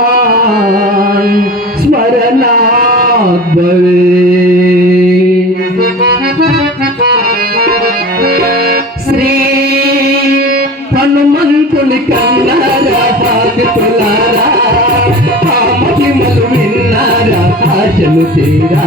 హనుమాన్ స్మరణాద్భవే శ్రీ హనుమంతుని కన్నారా పాదితులారా పాపకి మలు విన్నారా ఆశలు తీరా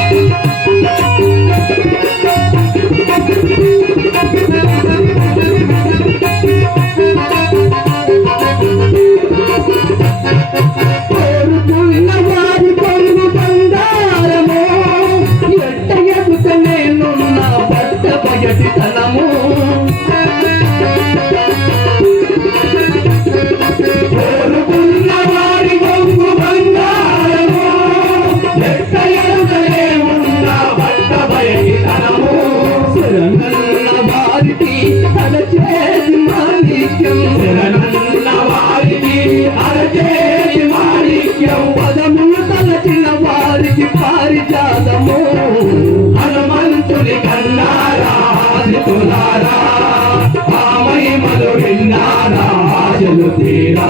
జాతము హనుమంతుని కన్నారా తులారా ఆ మహిమలు విన్నారా ఆశలు తీరా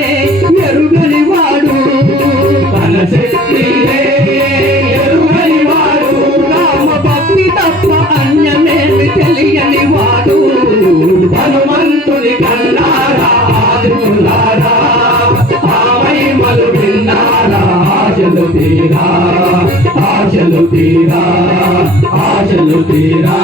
ఆశలు తీరా ఆశలు తీరా.